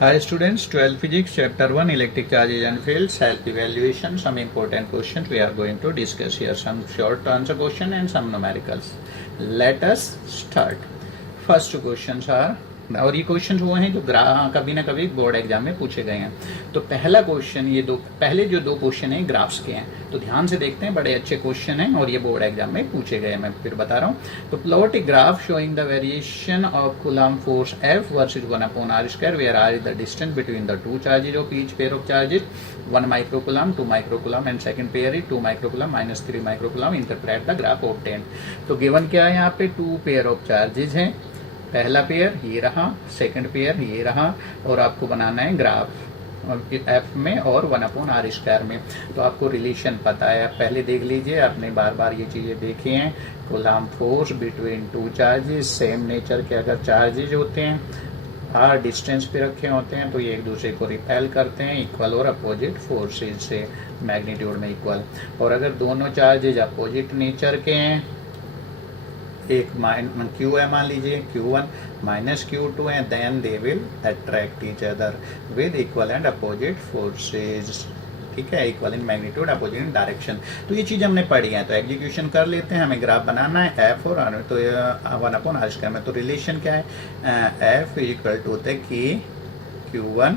Hi students, 12th Physics Chapter 1 Electric Charges and Fields Self Evaluation. Some important questions we are going to discuss here. Some short answer question and some numericals. Let us start. First questions are, और ये question वो हैं जो कभी ना कभी board exam में पूछे गए हैं. तो पहला क्वेश्चन, ये पहले जो दो क्वेश्चन हैं ग्राफ्स के हैं, तो ध्यान से देखते हैं. बड़े अच्छे क्वेश्चन हैं और ये बोर्ड एग्जाम में पूछे गए हैं. मैं फिर बता रहा हूँ. तो plot a graph showing the variation of coulomb force F versus 1/r², where r is the distance between the two charges of each pair of charges, 1 microcoulomb, 2 microcoulomb and second pair is 2 microcoulomb minus 3 microcoulomb. Interpret the graph obtained. तो given क्या है यहाँ पे? 2 pair of charges हैं. पहला pair ये रहा, second pair ये रहा, और आपको बनाना है ग्राफ एफ में और 1/r² में. तो आपको रिलेशन पता है, आप पहले देख लीजिए, आपने बार बार ये चीज़ें देखी हैं. Coulomb force between two charges, same nature के अगर चार्जेज होते हैं, आर डिस्टेंस पे रखे होते हैं, तो ये एक दूसरे को रिपेल करते हैं इक्वल और अपोजिट फोर्सेज से, मैग्नीट्यूड में इक्वल. और अगर दोनों चार्जेज अपोजिट नेचर के हैं, एक क्यू है मान लीजिए, Q1 माइनस Q2 है, then they will attract each other with equal and opposite forces. ठीक है, equal in magnitude, opposite in direction. तो ये चीज़ हमने पढ़ी है, तो एग्जीक्यूशन कर लेते हैं. हमें ग्राफ बनाना है एफ और आर, तो 1/r² में. तो रिलेशन क्या है? एफ इज इक्वल टू होता है कि Q1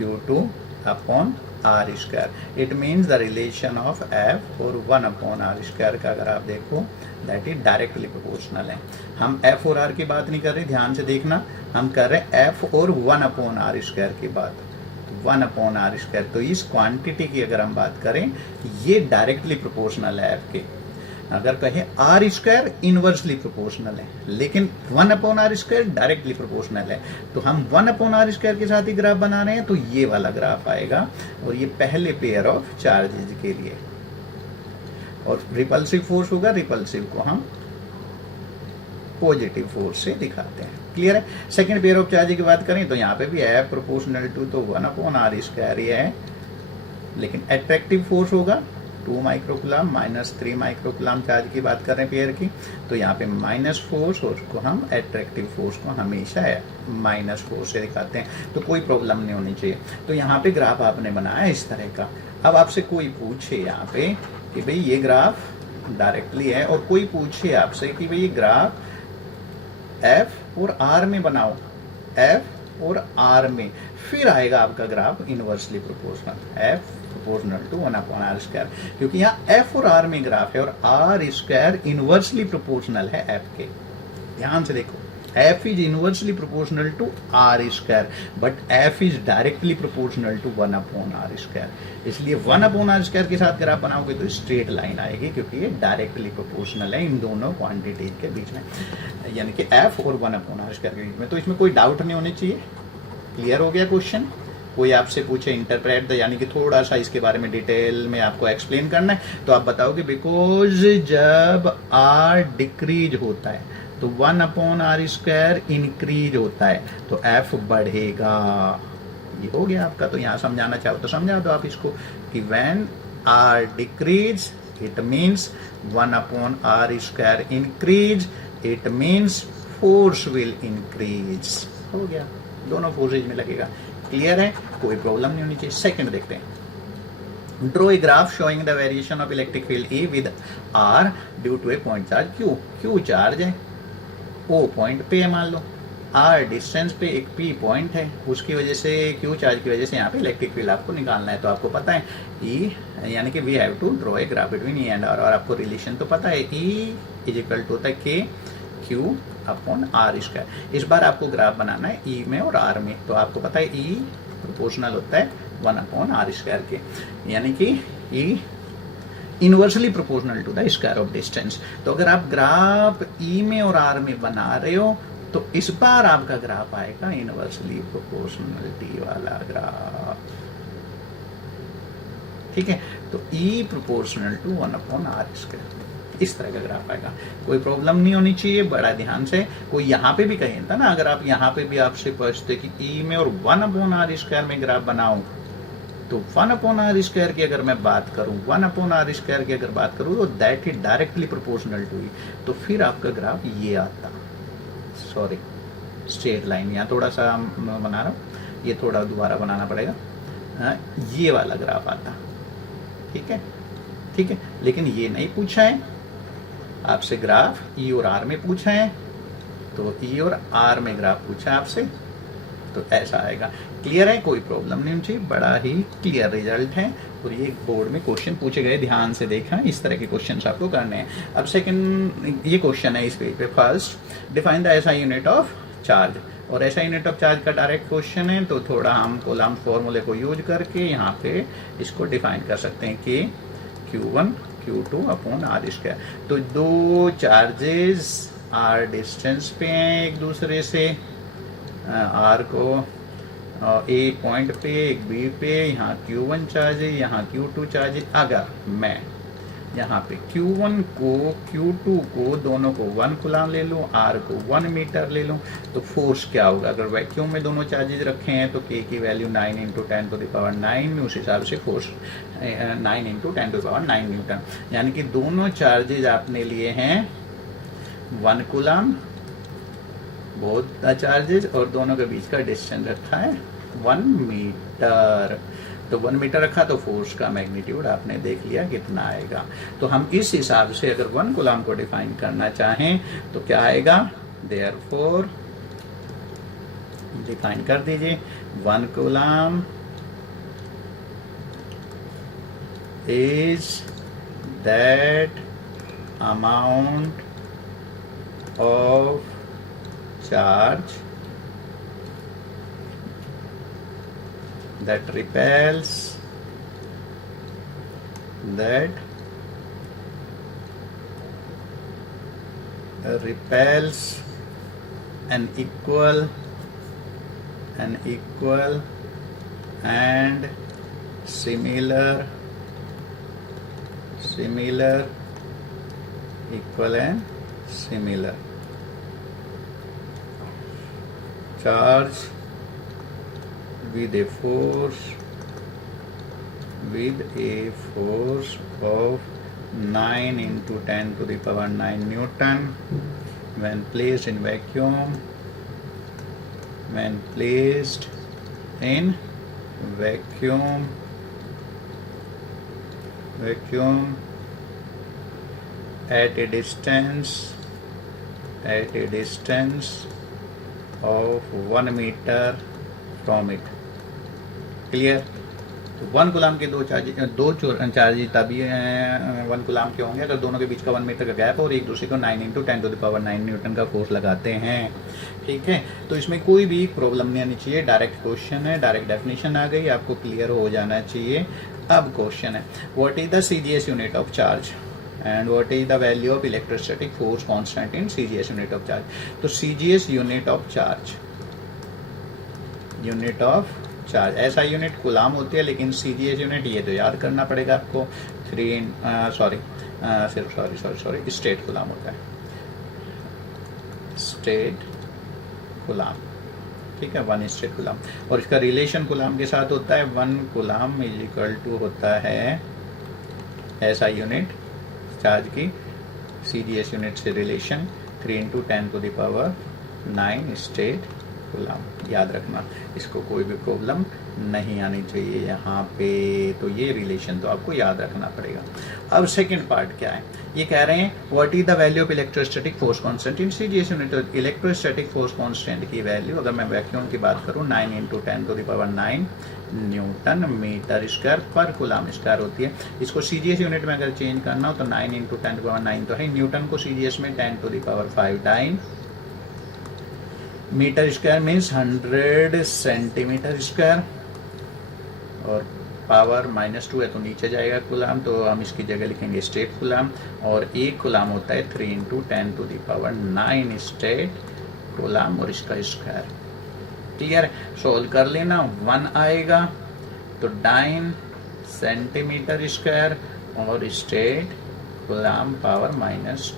Q2 upon r². It means the relation of F और 1/r² का अगर आप देखो, दैट इज डायरेक्टली प्रोपोर्शनल है. हम एफ और आर की बात नहीं कर रहे, ध्यान से देखना, हम कर रहे हैं एफ और 1/r² की बात. 1/r². तो इस क्वांटिटी की अगर हम बात करें, ये डायरेक्टली प्रोपोर्शनल है एफ के. अगर कहें r² इनवर्सली प्रोपोर्शनल है, लेकिन 1/r² डायरेक्टली प्रोपोर्शनल है. तो हम 1/r² के साथ ही ग्राफ बना रहे हैं, तो ये वाला ग्राफ आएगा. और ये पहले पेयर ऑफ चार्जेज के लिए. और रिपल्सिव फोर्स होगा, रिपल्सिव को हम पॉजिटिव फोर्स से दिखाते हैं. क्लियर है? सेकंड पेयर ऑफ चार्ज की बात करें, तो यहाँ पे भी है प्रोपोर्शनल टू, तो 1/r² ये है. लेकिन अट्रैक्टिव फोर्स होगा 2 माइक्रोकूलम्ब माइनस 3 माइक्रोकूलम्ब. चार्ज की बात कर रहे हैं पेयर की, तो यहाँ पे माइनस फोर्स, और उसको हम अट्रैक्टिव फोर्स को हमेशा माइनस फोर्स से दिखाते हैं. तो कोई प्रॉब्लम नहीं होनी चाहिए. तो यहाँ पे ग्राफ आपने बनाया इस तरह का. अब आपसे कोई पूछे यहाँ पे कि भाई ये ग्राफ डायरेक्टली है, और कोई पूछे आपसे कि भाई ये ग्राफ एफ और आर में बनाओ, एफ और आर में, फिर आएगा आपका graph inversely proportional, F proportional to 1/r². क्योंकि यहाँ एफ और आर में ग्राफ है और r² इनवर्सली प्रोपोर्शनल है एफ के. ध्यान से देखो, f is inversely proportional to r², but f is directly proportional to 1/r². इसलिए 1/r² के साथ ग्राफ बनाओगे तो स्ट्रेट लाइन आएगी, क्योंकि ये डायरेक्टली प्रोपोर्शनल है इन दोनों क्वांटिटीज के बीच में, यानी कि f और 1/r² के बीच में. तो इसमें कोई डाउट नहीं होनी चाहिए. क्लियर हो गया क्वेश्चन? कोई आपसे पूछे इंटरप्रेट द, यानी कि थोड़ा सा इसके बारे में डिटेल में आपको एक्सप्लेन करना है, तो आप बताओगे बिकॉज जब r डिक्रीज होता है तो 1/r² इंक्रीज होता है, तो f बढ़ेगा. ये हो गया आपका. तो यहाँ समझाना चाहो तो समझा दो आप इसको कि when r decrease it means 1/r² increase, it means force will increase. हो गया, दोनों फोर्सेज में लगेगा. क्लियर है? कोई प्रॉब्लम नहीं होनी चाहिए. सेकंड देखते हैं. Draw a graph showing the variation of electric field E with R due to a point charge Q. Q charge है, O पॉइंट पे है मान लो, R डिस्टेंस पे एक P पॉइंट है, उसकी वजह से Q चार्ज की वजह से यहाँ पे इलेक्ट्रिक फील्ड आपको निकालना है. तो आपको पता है E, यानी कि we have to draw a graph between E and R. और आपको रिलेशन तो पता है, E इज इक्वल टू होता है K Q अपॉन r². इस बार आपको ग्राफ बनाना है E में और R में. तो आपको पता है E प्रोपोर्शनल होता है 1/r² के, यानी कि E inversely proportional to the square of distance. तो अगर आप ग्राफ E में और R में बना रहे हो, तो इस बार आपका ग्राफ आएगा इनवर्सली प्रोपोर्शनलिटी वाला ग्राफ. ठीक है? तो E प्रोपोर्शनल टू 1/r², इस तरह का ग्राफ आएगा. कोई प्रॉब्लम नहीं होनी चाहिए. बड़ा ध्यान से, कोई यहाँ पे भी कहें था ना, अगर आप यहाँ पे भी आपसे पूछते कि E में और 1/r² में ग्राफ बनाओ, तो 1/r² की अगर मैं बात करूं, 1/r² की अगर बात करूं, तो that is directly proportional to E. तो फिर आपका ग्राफ ये आता, सॉरी स्ट्रेट लाइन, यहाँ थोड़ा सा बना रहा हूँ, ये थोड़ा दोबारा बनाना पड़ेगा, ये वाला ग्राफ आता, ठीक है, ठीक है। लेकिन ये नहीं पूछा है आपसे, ग्राफ ई और आर में पूछा है, तो ई और आर में ग्राफ पूछा है आपसे, तो ऐसा आएगा। क्लियर है, कोई प्रॉब्लम नहीं होनी चाहिए, बड़ा ही क्लियर रिजल्ट है। और ये बोर्ड में क्वेश्चन पूछे गए, ध्यान से देखना, इस तरह के क्वेश्चन आपको करने हैं। अब सेकंड ये क्वेश्चन है इस पेज पे, first define the SI unit of charge, और एसआई यूनिट ऑफ चार्ज का डायरेक्ट क्वेश्चन है, तो थोड़ा हम कूलम्ब फॉर्मूले को यूज करके यहाँ पे इसको डिफाइन कर सकते हैं कि Q1 Q2 upon R square. तो दो चार्जेस आर डिस्टेंस पे हैं एक दूसरे से, आर को ए पॉइंट पे, एक बी पे, यहाँ Q1 चार्ज है, यहाँ Q2 चार्ज है। अगर मैं यहाँ पे Q1 को Q2 को दोनों को 1 कूलम्ब ले लूँ, R को 1 मीटर ले लूँ, तो फोर्स क्या होगा? अगर वैक्यूम में दोनों चार्जेज रखे हैं तो K की वैल्यू 9 × 10⁹ उस हिसाब से फोर्स 9 × 10⁹ न्यूटन। यानी कि दोनों चार्जेज आपने लिए हैं 1 कूलम्ब, बोथ द चार्जेज, और दोनों के बीच का डिस्टेंस रखा है 1 मीटर। तो 1 मीटर रखा तो फोर्स का मैग्नीट्यूड आपने देख लिया कितना आएगा। तो हम इस हिसाब से अगर 1 कूलम्ब को डिफाइन करना चाहें तो क्या आएगा? देयरफॉर डिफाइन कर दीजिए, 1 coulomb is that amount of charge that repels an equal and similar charge with a force of 9 × 10⁹ Newton when placed in vacuum at a distance of 1 meter from it। Clear? तो 1 coulomb के दो charges तभी 1 coulomb के होंगे अगर दोनों के बीच का 1 मीटर का गैप और एक दूसरे को 9 × 10⁹ न्यूटन का फोर्स लगाते हैं। ठीक है, तो इसमें कोई भी प्रॉब्लम नहीं आनी चाहिए, डायरेक्ट क्वेश्चन है, डायरेक्ट डेफिनेशन आ गई, आपको क्लियर हो जाना चाहिए। अब क्वेश्चन है, what is the CGS unit of charge and what is the value of electrostatic force constant in CGS unit of charge। तो CGS यूनिट ऑफ चार्ज ऐसा यूनिट कूलम्ब होती है, लेकिन CGS यूनिट ये तो याद करना पड़ेगा आपको, स्टेट कूलम्ब होता है, स्टेट कूलम्ब। ठीक है, 1 स्टेट कूलम्ब, और इसका रिलेशन कूलम्ब के साथ होता है 1 कूलम्ब इज इक्वल टू होता है ऐसा यूनिट चार्ज की CGS यूनिट से रिलेशन 3 × 10⁹ स्टेट कूलम्ब। याद रखना, इसको कोई भी प्रॉब्लम नहीं आनी चाहिए यहाँ पे, तो ये रिलेशन तो आपको याद रखना पड़ेगा। अब सेकंड पार्ट क्या है, ये कह रहे हैं what is the value of electrostatic force constant in CGS unit. तो इलेक्ट्रोस्टैटिक फोर्स कांस्टेंट की वैल्यू अगर मैं वैक्यूम की बात करूँ 9 × 10⁹ न्यूटन मीटर स्क्वायर पर कूलम्ब स्क्वायर होती है। इसको CGS यूनिट में अगर चेंज करना हो तो 9 × 10⁹ तो है, न्यूटन को CGS में 10⁵ time, metre square means 100 centimetre square, और पावर -2 है तो नीचे जाएगा कूलम्ब, तो हम इसकी जगह लिखेंगे स्टेट कूलम्ब, और एक कूलम्ब होता है 3 × 10⁹ स्टेट कूलम्ब, और इसका स्क्वायर। क्लियर? सोल्व कर लेना, 1 आएगा तो 9 सेंटीमीटर स्क्वायर और स्टेट कूलम्ब पावर -2।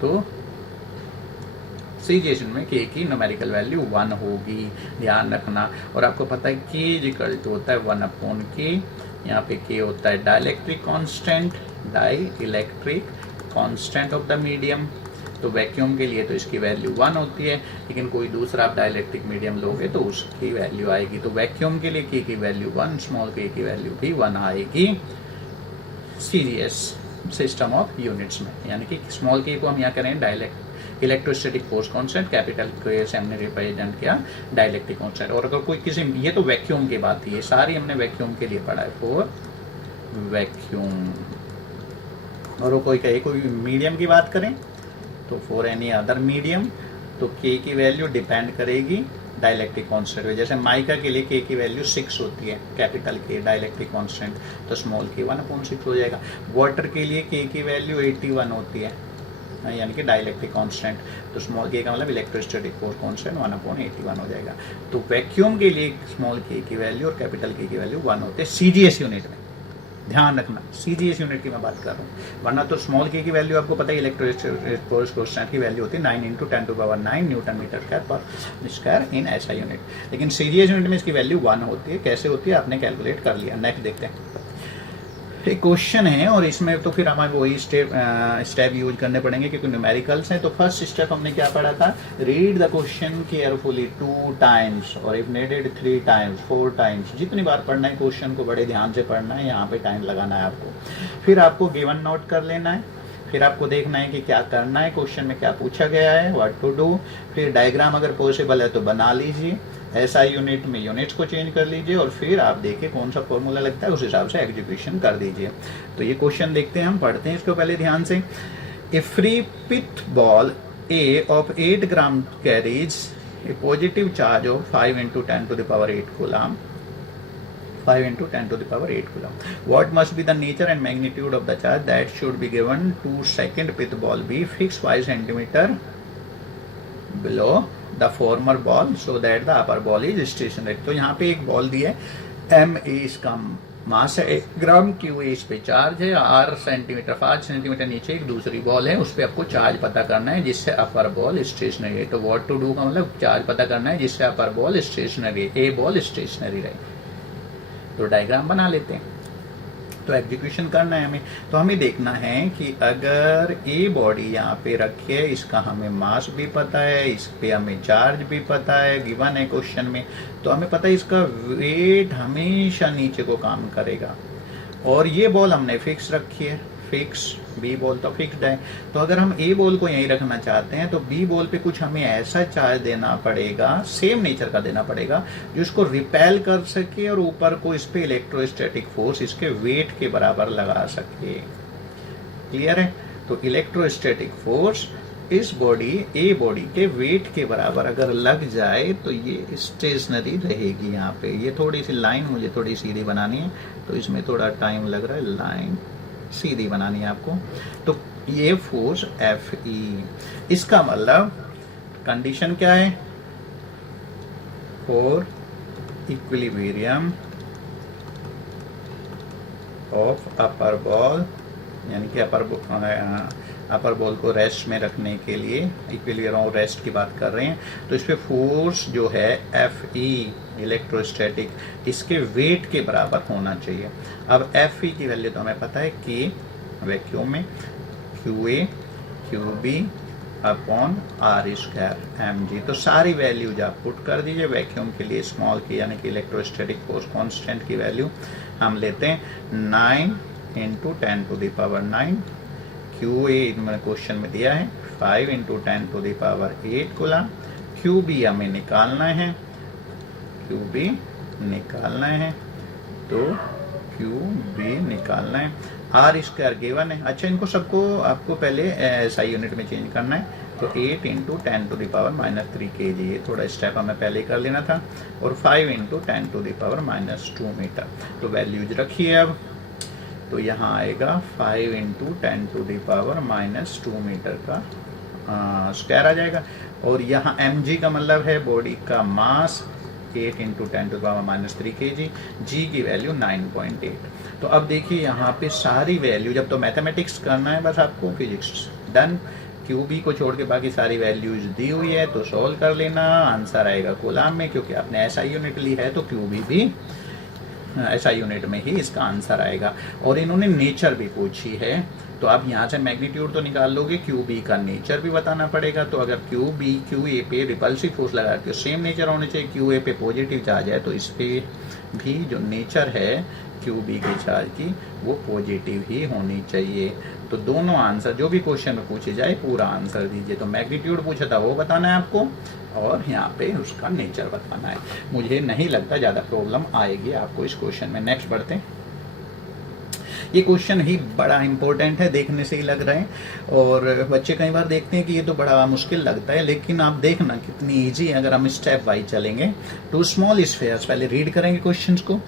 तो CGS में K की न्यूमेरिकल वैल्यू 1 होगी, ध्यान रखना। और आपको पता है K इक्वल टू होता है 1/K, यहाँ पे K होता है dielectric constant of the medium, तो वैक्यूम के लिए तो इसकी वैल्यू 1 होती है, लेकिन कोई दूसरा आप डाइलेक्ट्रिक मीडियम लोगे तो उसकी वैल्यू आएगी। तो वैक्यूम के लिए के की वैल्यू 1, स्मॉल के की वैल्यू भी 1 आएगी सीजीएस सिस्टम ऑफ यूनिट्स में। यानी कि स्मॉल के को हम यहाँ करें dialect electrostatic force constant, capital के से हमने रिप्रेजेंट किया डाइलेक्ट्रिक कांस्टेंट। और अगर कोई किसी, ये तो वैक्यूम की बात थी, ये सारी हमने वैक्यूम के लिए पढ़ा है, फॉर वैक्यूम। और वो कोई कहे कोई मीडियम की बात करें तो फॉर एनी अदर मीडियम तो के की वैल्यू डिपेंड करेगी डाइलेक्ट्रिक कांस्टेंट पे। जैसे माइका के लिए के की वैल्यू 6 होती है, कैपिटल के डाइलेक्ट्रिक कांस्टेंट, तो स्मॉल के 1/6 हो जाएगा। वाटर के लिए के की वैल्यू 81 होती है, यानी कि डाइलेक्ट्रिक कांस्टेंट, तो स्मॉल के का मतलब इलेक्ट्रोस्टैटिक फोर्स कांस्टेंट 1/81 हो जाएगा। तो वैक्यूम के लिए स्मॉल के की वैल्यू और कैपिटल के की वैल्यू 1 होते हैं सीजीएस यूनिट में। ध्यान रखना, सीजीएस यूनिट की मैं बात कर रहा हूँ, वरना तो स्मॉल के की वैल्यू आपको पता है इलेक्ट्रोस्टैटिक फोर्स कांस्टेंट की वैल्यू होती है 9 × 10⁹ न्यूटन मीटर स्क्वायर इन ऐसा यूनिट। लेकिन सीजीएस यूनिट में इसकी वैल्यू 1 होती है। कैसे होती है आपने कैलकुलेट कर लिया। नेक्स्ट देखते हैं, एक क्वेश्चन है और इसमें तो फिर हमें वही स्टेप यूज करने पड़ेंगे क्योंकि न्यूमेरिकल्स हैं। तो फर्स्ट स्टेप हमने क्या पढ़ा था, read the question carefully 2 times और इफ नीडेड 3 टाइम्स 4 टाइम्स, जितनी बार पढ़ना है क्वेश्चन को बड़े ध्यान से पढ़ना है, यहाँ पे टाइम लगाना है आपको। फिर आपको गिवन नोट कर लेना है, फिर आपको देखना है कि क्या करना है, क्वेश्चन में क्या पूछा गया है, व्हाट टू डू। फिर डायग्राम अगर पॉसिबल है तो बना लीजिए, ऐसा यूनिट में यूनिट्स को चेंज कर लीजिए और फिर आप देखिए कौन सा फॉर्मूला लगता है उस हिसाब से एग्जीक्यूशन कर दीजिए। तो ये क्वेश्चन देखते हैं, हम पढ़ते हैं इसको पहले ध्यान से। A free pith ball A of 8 gram carries a positive charge of 5 × 10⁸ coulomb, 5 × 10⁸ coulomb. What must be the nature and magnitude of the charge that should be given to second pith ball be fixed 5 cm below the former ball so that the upper ball is stationary। तो यहाँ पे एक ball दी है, M A इसका मास है 1 ग्राम, Q A इस पे charge है, आर सेंटीमीटर 5 सेंटीमीटर नीचे एक दूसरी बॉल है, उस पर आपको चार्ज पता करना है जिससे अपर बॉल स्टेशनरी है। तो व्हाट टू डू का मतलब चार्ज पता करना है जिससे अपर बॉल स्टेशनरी है, ए बॉल स्टेशनरी रहे। तो डायग्राम बना लेते हैं, तो एग्जीक्यूशन करना है हमें। तो हमें देखना है कि अगर ए बॉडी यहाँ पे रखी है, इसका हमें मास भी पता है, इस पे हमें चार्ज भी पता है, गिवन है क्वेश्चन में, तो हमें पता है इसका वेट हमेशा नीचे को काम करेगा। और ये बॉल हमने फिक्स रखी है, फिक्स, बी बॉल तो फिक्स्ड है। तो अगर हम ए बॉल को यहीं रखना चाहते हैं तो बी बॉल पे कुछ हमें ऐसा चार्ज देना पड़ेगा, सेम नेचर का देना पड़ेगा, जो इसको रिपेल कर सके और ऊपर को इस पे इलेक्ट्रोस्टैटिक फोर्स इसके वेट के बराबर लगा सके। क्लियर है? तो इलेक्ट्रोस्टैटिक फोर्स इस बॉडी, ए बॉडी के वेट के बराबर अगर लग जाए तो ये स्टेशनरी रहेगी। यहाँ पे ये थोड़ी सी लाइन मुझे थोड़ी सीधी बनानी है, तो इसमें थोड़ा टाइम लग रहा है, लाइन सीधी बनानी है आपको। तो ये फोर्स एफ ई, इसका मतलब कंडीशन क्या है, for equilibrium of upper ball, यानी कि अपर बॉल को रेस्ट में रखने के लिए इक्विलिब्रियम ऑफ रेस्ट की बात कर रहे हैं। तो इस पे फोर्स जो है एफ ई इलेक्ट्रोस्टैटिक, इसके वेट के बराबर होना चाहिए। अब एफ ई की वैल्यू तो हमें पता है कि वैक्यूम में Q A Q B upon R square M G. तो सारी वैल्यूज आप पुट कर दीजिए। वैक्यूम के लिए स्मॉल की यानी कि इलेक्ट्रोस्टैटिक फोर्स कांस्टेंट की वैल्यू हम लेते हैं 9 × 10⁹, क्यू ए मैंने क्वेश्चन में दिया है 5 × 10⁸ कूलम, क्यू बी हमें निकालना है, क्यू बी निकालना है, तो क्यू बी निकालना है, आर स्क्वायर गिवन है। अच्छा, इनको सबको आपको पहले एसआई यूनिट में चेंज करना है, तो 8 × 10⁻³ kg, ये थोड़ा स्टेप हमें पहले कर लेना था, और 5 × 10⁻² मीटर। तो वैल्यूज रखिए अब, तो यहाँ आएगा 5 × 10⁻² मीटर का स्क्वायर आ जाएगा। और यहाँ mg का मतलब है बॉडी का मास, 8 × 10⁻³ kg, g की वैल्यू 9.8। तो अब देखिए यहाँ पे सारी वैल्यू, जब तो मैथमेटिक्स करना है बस आपको, फिजिक्स डन। क्यू बी को छोड़ के बाकी सारी वैल्यूज दी हुई है, तो सॉल्व कर लेना, आंसर आएगा कूलम में, क्योंकि आपने ऐसा यूनिट ली है तो क्यू बी भी ऐसा यूनिट में ही इसका आंसर आएगा। और इन्होंने नेचर भी पूछी है, तो आप यहाँ से मैग्नीट्यूड तो निकाल लोगे, क्यू बी का नेचर भी बताना पड़ेगा। तो अगर क्यू बी क्यू ए पे रिपल्सिव फोर्स लगा के सेम नेचर होने चाहिए, क्यू ए पे पॉजिटिव चार्ज है तो इस पे भी जो नेचर है क्यू बी के चार्ज की वो पॉजिटिव ही होनी चाहिए। तो दोनों आंसर जो भी क्वेश्चन में पूछे जाए पूरा आंसर दीजिए। तो मैग्नीट्यूड पूछा था वो बताना है आपको और यहाँ पे उसका नेचर बताना है। मुझे नहीं लगता ज़्यादा प्रॉब्लम आएगी आपको इस क्वेश्चन में। नेक्स्ट बढ़ते हैं। ये क्वेश्चन ही बड़ा इंपॉर्टेंट है, देखने से ही लग रहा है और बच्चे कई बार देखते हैं कि ये तो बड़ा मुश्किल लगता है, लेकिन आप देखना कितनी इजी अगर हम स्टेप वाइज चलेंगे। टू स्मॉल स्फीयर्स, पहले रीड करेंगे क्वेश्चन को।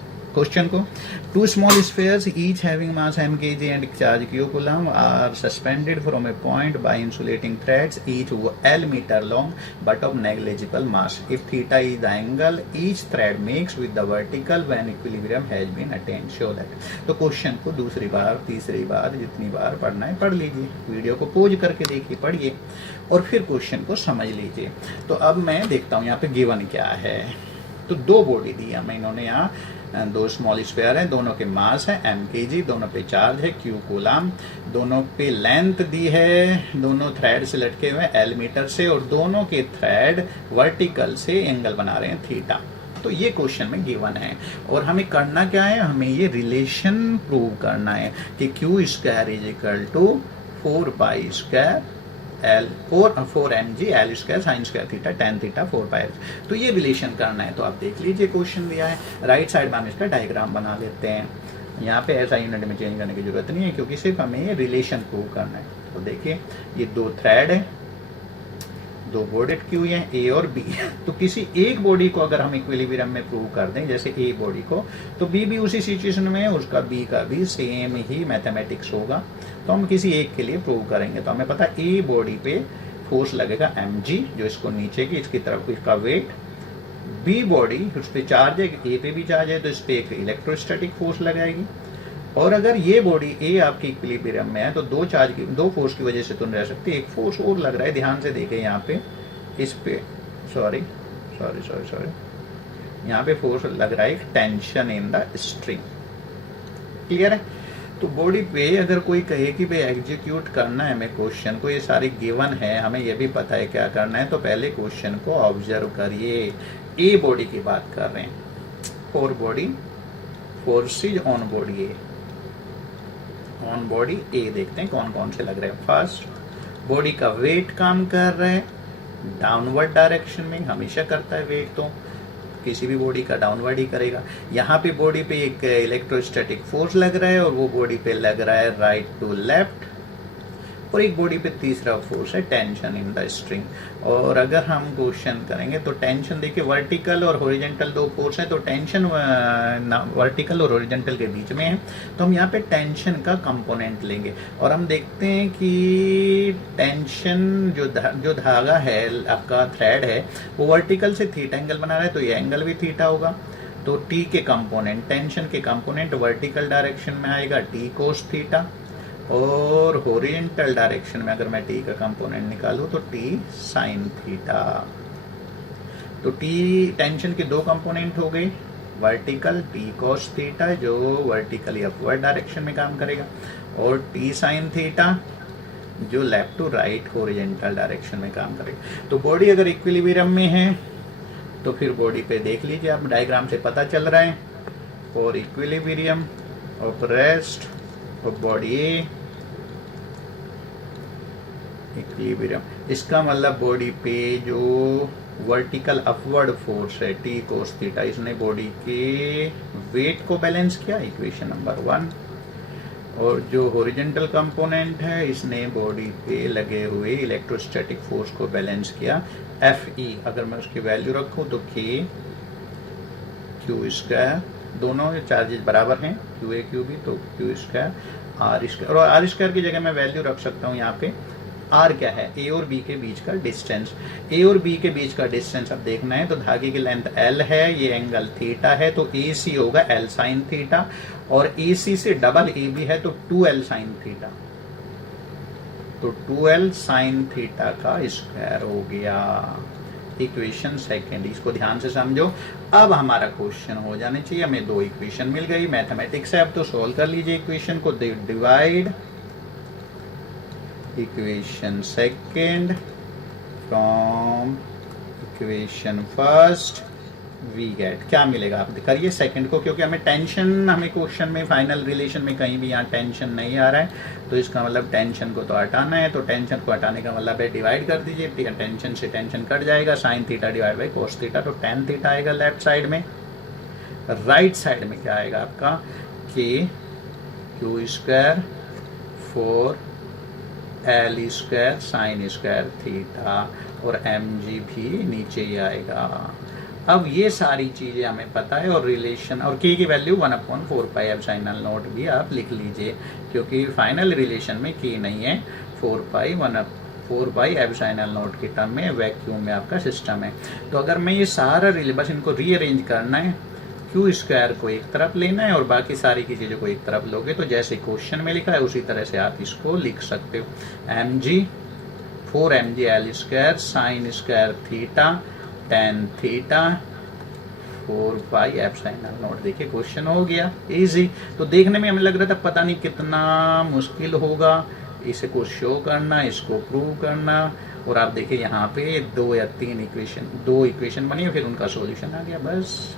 Two small spheres each having mass m kg and charge q coulomb are suspended from a point by insulating threads each l metre long but of negligible mass if theta is the angle each thread makes with the vertical when equilibrium has been attained, show that. तो question को दूसरी बार तीसरी बार जितनी बार पढ़ना है पढ़ लीजिए, video को पॉज करके देखिए, पढ़िए और फिर क्वेश्चन को समझ लीजिए। तो अब मैं देखता हूँ यहाँ पे गिवन क्या है। तो दो बॉडी दी हमें इन्होंने, यहाँ दो स्मॉल स्फीयर है, दोनों के मास है m kg, दोनों पे चार्ज है q कूलम, दोनों पे लेंथ दी है, दोनों थ्रेड से लटके हुए l मीटर से और दोनों के थ्रेड वर्टिकल से एंगल बना रहे हैं थीटा। तो ये क्वेश्चन में गिवन है और हमें करना क्या है, हमें ये रिलेशन प्रूव करना है कि q square is equal to 4 pi square L 4 mg L square sine square theta tan theta 4 pi. तो ये रिलेशन करना है। तो आप देख लीजिए क्वेश्चन दिया है, राइट साइड में हम इसका डायग्राम बना लेते हैं। यहाँ पे ऐसा यूनिट में चेंज करने की जरूरत नहीं है क्योंकि सिर्फ हमें ये रिलेशन प्रूव करना है। तो देखिए ये दो थ्रेड है, दो बॉडेड क्यू है ए और बी। तो किसी एक बॉडी को अगर हम इक्विलिब्रियम में प्रूव कर दें जैसे ए बॉडी को, तो बी भी उसी सिचुएशन में है, उसका बी का भी सेम ही मैथमेटिक्स होगा। तो हम किसी एक के लिए प्रूव करेंगे। तो हमें पता है ए बॉडी पे फोर्स लगेगा mg जो इसको नीचे की इसकी तरफ इसका वेट, बी बॉडी उस पर चार्ज है, ए पे भी चार्ज है तो इस पे एक इलेक्ट्रोस्टैटिक फोर्स लगाएगी। और अगर ये बॉडी ए आपकी इक्विलिब्रियम में है तो दो फोर्स की वजह से तो नहीं रह सकती, एक फोर्स और लग रहा है, ध्यान से देखें यहाँ पे इस पे सॉरी यहाँ पे फोर्स लग रहा है tension in the string. Clear है। तो बॉडी पे अगर कोई कहे कि भाई एग्जीक्यूट करना है हमें क्वेश्चन को, ये सारे गिवन है, हमें ये भी पता है क्या करना है, तो पहले क्वेश्चन को ऑब्जर्व करिए। ए बॉडी की बात कर रहे हैं, for body forces on body A, on body A देखते हैं कौन कौन से लग रहे हैं। फर्स्ट, बॉडी का वेट काम कर रहा है डाउनवर्ड डायरेक्शन में, हमेशा करता है वेट, तो किसी भी बॉडी का डाउनवर्ड ही करेगा। यहाँ पे बॉडी पे एक इलेक्ट्रोस्टैटिक फोर्स लग रहा है और वो बॉडी पे लग रहा है राइट टू लेफ्ट, और एक बॉडी पे तीसरा फोर्स है टेंशन इन द स्ट्रिंग। और अगर हम क्वेश्चन करेंगे तो टेंशन देखिए वर्टिकल और हॉरिजॉन्टल दो फोर्स है, तो टेंशन वर्टिकल और हॉरिजॉन्टल के बीच में है, तो हम यहाँ पे टेंशन का कंपोनेंट लेंगे और हम देखते हैं कि टेंशन जो धागा है आपका थ्रेड है वो वर्टिकल से थीटा एंगल बना रहा है, तो ये एंगल भी थीटा होगा। तो टी के कंपोनेंट, टेंशन के कंपोनेंट वर्टिकल डायरेक्शन में आएगा टी कोस थीटा, और हॉरिजॉन्टल डायरेक्शन में अगर मैं टी का कंपोनेंट निकालूं तो टी साइन थीटा। तो टी टेंशन के दो कंपोनेंट हो गए, वर्टिकल टी कॉस थीटा जो वर्टिकली अपवर्ड डायरेक्शन में काम करेगा, और टी साइन थीटा जो left to right horizontal direction में काम करेगा। तो बॉडी अगर इक्विलिब्रियम में है तो फिर बॉडी पे देख लीजिए आप डायग्राम से पता चल रहा है, और equilibrium of rest of body equilibrium, इसका मतलब बॉडी पे जो वर्टिकल अपवर्ड फोर्स है टी कोस थीटा, इसने बॉडी के वेट को बैलेंस किया, इक्वेशन नंबर 1, और जो हॉरिजॉन्टल कंपोनेंट है इसने बॉडी पे लगे हुए इलेक्ट्रोस्टैटिक फोर्स को बैलेंस किया, Fe अगर मैं उसकी वैल्यू रखूं तो K क्यू स्क्वायर, दोनों चार्जेस बराबर हैं क्यू ए क्यू बी, तो क्यू स्क्वायर आर स्क्वायर, और आर स्क्वायर की जगह मैं वैल्यू रख सकता हूँ यहाँ पे आर क्या है, ए और बी के बीच का डिस्टेंस। ए और बी के बीच का डिस्टेंस अब देखना है, तो धागे की लेंथ एल है, ये एंगल थीटा है, तो ए सी होगा एल साइन थीटा, और ए सी से डबल ए बी है तो 2l साइन थीटा, तो 2l साइन थीटा का स्क्वायर हो गया। इक्वेशन सेकेंड, इसको ध्यान से समझो। अब हमारा क्वेश्चन हो जाने चाहिए, हमें दो इक्वेशन मिल गई, मैथमेटिक्स है, अब तो सोल्व कर लीजिए इक्वेशन को। Divide equation second from equation first we get, क्या मिलेगा आप करिए सेकंड को, क्योंकि हमें टेंशन, हमें क्वेश्चन में फाइनल रिलेशन में कहीं भी यहाँ टेंशन नहीं आ रहा है, तो इसका मतलब टेंशन को तो हटाना है। तो टेंशन को हटाने का मतलब है डिवाइड कर दीजिए, टेंशन से टेंशन कट जाएगा, sine theta divide by cos theta, तो टेन थीटा आएगा लेफ्ट साइड में। राइट साइड में क्या आएगा आपका कि Q square 4 L square sine square theta, और mg भी नीचे ही आएगा। अब ये सारी चीजें हमें पता है, और रिलेशन और k की वैल्यू 1/4 पाई एप्सिलॉन नॉट भी आप लिख लीजिए, क्योंकि फाइनल रिलेशन में k नहीं है, 4 पाई एप्सिलॉन नॉट के टर्म में वैक्यूम में आपका सिस्टम है। तो अगर मैं ये सारा बस इनको रीअरेंज करना है, क्यू स्क्वायर को एक तरफ लेना है और बाकी सारी की चीज़ों को एक तरफ लोगे, तो जैसे क्वेश्चन में लिखा है उसी तरह से आप इसको लिख सकते हो। mg 4mg L square sine square theta tan theta 4 pi epsilon not. देखिए क्वेश्चन हो गया इजी। तो देखने में हमें लग रहा था पता नहीं कितना मुश्किल होगा इसको शो करना, इसको प्रूव करना, और आप देखिए यहाँ पे 2 या 3 इक्वेशन, 2 इक्वेशन बनी और फिर उनका सॉल्यूशन आ गया बस।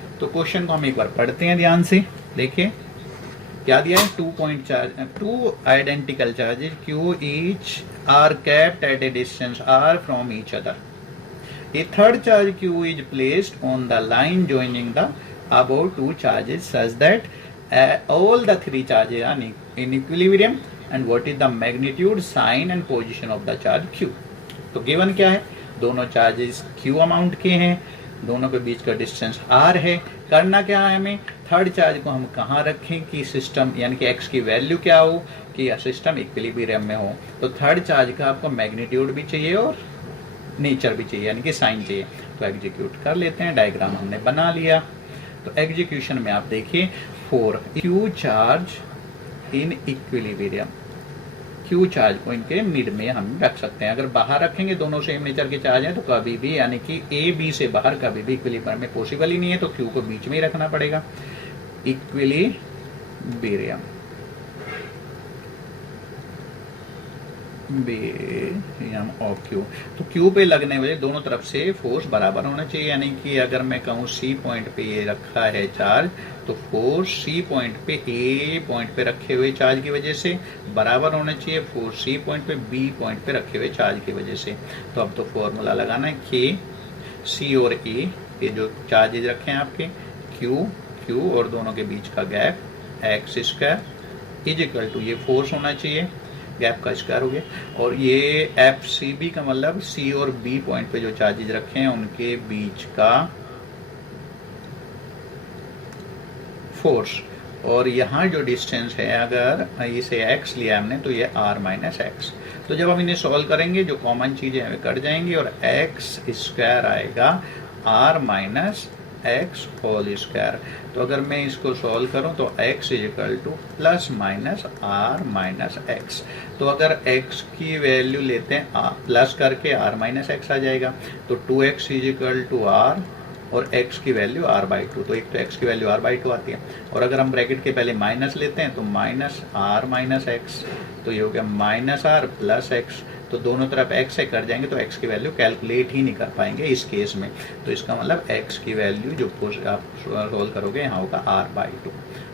तो क्वेश्चन को हम एक बार पढ़ते हैं ध्यान से। देखिए क्या दिया है, 2 identical charges Q each are kept at a distance r from each other. A third charge Q is placed on the line joining the above 2 charges such that all the 3 charges are in equilibrium, and what is the magnitude, sign and position of the charge Q. तो given क्या है, दोनों charges Q amount के हैं, दोनों के बीच का डिस्टेंस r है। करना क्या है हमें, थर्ड चार्ज को हम कहाँ रखें कि सिस्टम यानी कि x की वैल्यू क्या हो कि सिस्टम इक्विलिब्रियम में हो। तो थर्ड चार्ज का आपको मैग्नीट्यूड भी चाहिए और नेचर भी चाहिए यानी कि साइन चाहिए। तो एग्जीक्यूट कर लेते हैं, डायग्राम हमने बना लिया। तो एग्जीक्यूशन में आप देखिए 4 Q charge in equilibrium, Q charge को इनके मिड में हम रख सकते हैं। अगर बाहर रखेंगे दोनों सेम नेचर के चार्ज हैं तो कभी भी यानी कि A B से बाहर कभी भी इक्विलिब्रियम में पॉसिबल ही नहीं है, तो Q को बीच में ही रखना पड़ेगा। इक्विलिब्रियम ऑफ Q, तो Q पे लगने वाले दोनों तरफ से फोर्स बराबर होना चाहिए। यानी कि अगर मैं कहूँ C पॉइंट पे ये रखा है चार्ज, तो फोर्स C पॉइंट पे A पॉइंट पे रखे हुए चार्ज की वजह से बराबर होना चाहिए फोर्स C पॉइंट पे B पॉइंट पे रखे हुए चार्ज की वजह से। तो अब तो फॉर्मूला लगाना है K C और A के जो चार्जेज रखे हैं आपके Q और दोनों के बीच का gap x square is equal to ये फोर्स होना चाहिए, गैप का स्क्वायर हो गया, और ये FCB का मतलब C और B पॉइंट पे जो चार्जेज रखे हैं उनके बीच का फोर्स, और यहाँ जो डिस्टेंस है अगर इसे x लिया हमने तो ये r माइनस एक्स। तो जब हम इन्हें सॉल्व करेंगे जो कॉमन चीजें हमें कट जाएंगी और x स्क्वायर आएगा r minus x whole square. तो अगर मैं इसको सॉल्व करूं तो x is equal to plus minus r minus x. तो अगर x की वैल्यू लेते हैं प्लस करके r माइनस एक्स आ जाएगा, तो 2x is equal to r और x की वैल्यू r/2। तो एक तो x की वैल्यू r/2 आती है, और अगर हम ब्रैकेट के पहले माइनस लेते हैं तो माइनस r माइनस एक्स, तो ये हो गया माइनस r प्लस एक्स। तो दोनों तरफ x से कट जाएंगे तो x की वैल्यू कैलकुलेट ही नहीं कर पाएंगे इस केस में। तो इसका मतलब x की वैल्यू जो आप सोल्व करोगे यहाँ होगा r/2।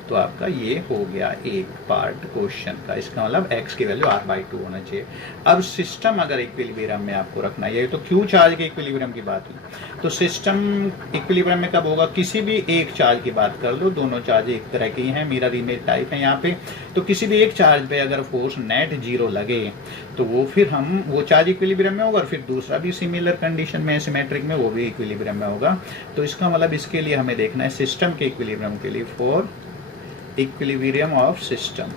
तो आपका ये हो गया एक पार्ट क्वेश्चन का, इसका मतलब x की वैल्यू r/2 होना चाहिए। अब सिस्टम अगर इक्विलिब्रियम में आपको रखना है, ये तो Q चार्ज के इक्विलिब्रियम की बात हुई, तो सिस्टम इक्विलिब्रियम में कब होगा, किसी भी एक चार्ज की बात कर लो, दोनों चार्ज एक तरह की हैं, मिरर इमेज टाइप है यहाँ पे। तो किसी भी एक चार्ज पे अगर फोर्स नेट 0 लगे तो वो फिर हम वो चार्ज इक्विलिब्रियम में होगा, और फिर दूसरा भी सिमिलर कंडीशन में सिमेट्रिक में वो भी इक्विलिब्रियम में होगा। तो इसका मतलब इसके लिए हमें देखना है सिस्टम के इक्विलिब्रियम के लिए फॉर इक्विलिब्रियम ऑफ सिस्टम।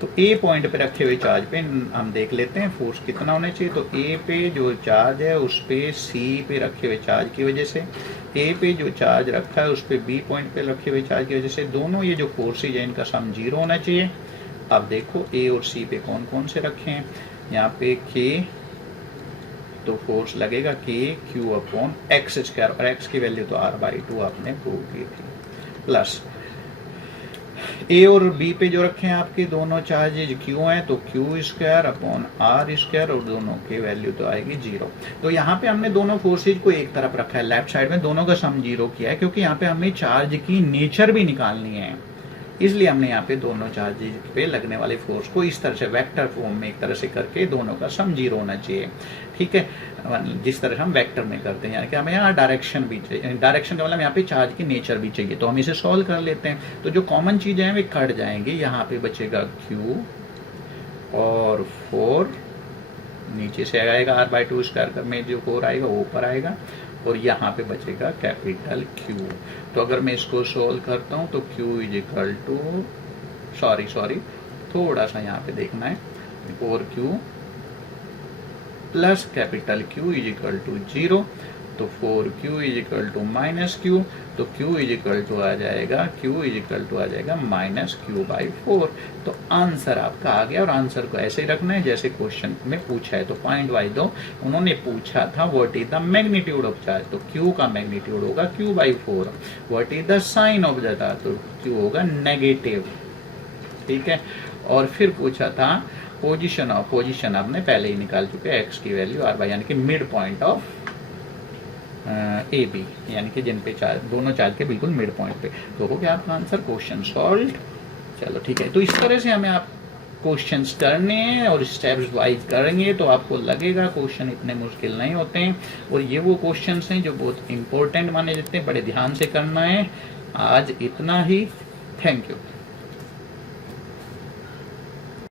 तो A पॉइंट पे रखे हुए चार्ज पे हम देख लेते हैं फोर्स कितना होना चाहिए। तो A पे जो चार्ज है उस पे C पे रखे हुए चार्ज की वजह से, A पे जो चार्ज रखा है उस पे B पॉइंट पे रखे हुए चार्ज की वजह से, दोनों ये जो फोर्सेज है इनका सम 0 होना चाहिए। अब देखो A और C पे कौन कौन से रखे हैं, यहाँ पे K, तो फोर्स लगेगा K Q upon x square, और x की वैल्यू तो r/2 आपने प्रूव की थी, प्लस ए और बी पे जो रखे हैं आपके दोनों चार्जेज क्यू हैं, तो Q square upon R square, और दोनों की वैल्यू तो आएगी 0। तो यहाँ पे हमने दोनों फोर्सेज को एक तरफ रखा है, लेफ्ट साइड में दोनों का सम 0 किया है, क्योंकि यहाँ पे हमें चार्ज की नेचर भी निकालनी है, इसलिए हमने यहाँ पे दोनों चार्जेज पे लगने वाले फोर्स को इस तरह से वेक्टर फॉर्म में एक तरह से करके दोनों का सम 0 होना चाहिए, ठीक है, जिस तरह हम वेक्टर में करते हैं, यानी कि हमें यहाँ डायरेक्शन भी चाहिए, डायरेक्शन का मतलब यहाँ पे चार्ज की नेचर भी चाहिए, तो हम इसे सॉल्व कर लेते हैं। तो जो कॉमन चीजें हैं वे कट जाएंगी, यहाँ पे बचेगा Q और 4 नीचे से आएगा, r/2 स्क्वायर में जो 4 आएगा वो ऊपर आएगा, और यहाँ पे बचेगा कैपिटल Q। तो अगर मैं इसको सोल्व करता हूँ तो Q is equal to, sorry थोड़ा सा यहाँ पे देखना है, 4Q plus capital Q is equal to 0, तो 4Q is equal to minus Q, तो Q इज इक्वल टू आ जाएगा माइनस Q/4। तो आंसर आपका आ गया, और आंसर को ऐसे ही रखना है जैसे क्वेश्चन में पूछा है। तो पॉइंट वाइज दो, उन्होंने पूछा था what is the magnitude of charge, तो Q का मैग्नीट्यूड होगा Q/4। What is the sign of the charge, तो Q होगा नेगेटिव, ठीक है। और फिर पूछा था पोजीशन आपने पहले ही निकाल चुके हैं, x की वैल्यू r/, यानी कि mid point of A B, यानी कि जिन पे चार्ज दोनों चार्ज के बिल्कुल मिड पॉइंट पे। तो हो गया आपका आंसर, क्वेश्चन सॉल्व। चलो ठीक है, तो इस तरह से हमें आप क्वेश्चंस करने हैं और स्टेप्स वाइज करेंगे तो आपको लगेगा क्वेश्चन इतने मुश्किल नहीं होते हैं, और ये वो क्वेश्चंस हैं जो बहुत इंपॉर्टेंट माने जाते हैं, बड़े ध्यान से करना है। आज इतना ही, थैंक यू।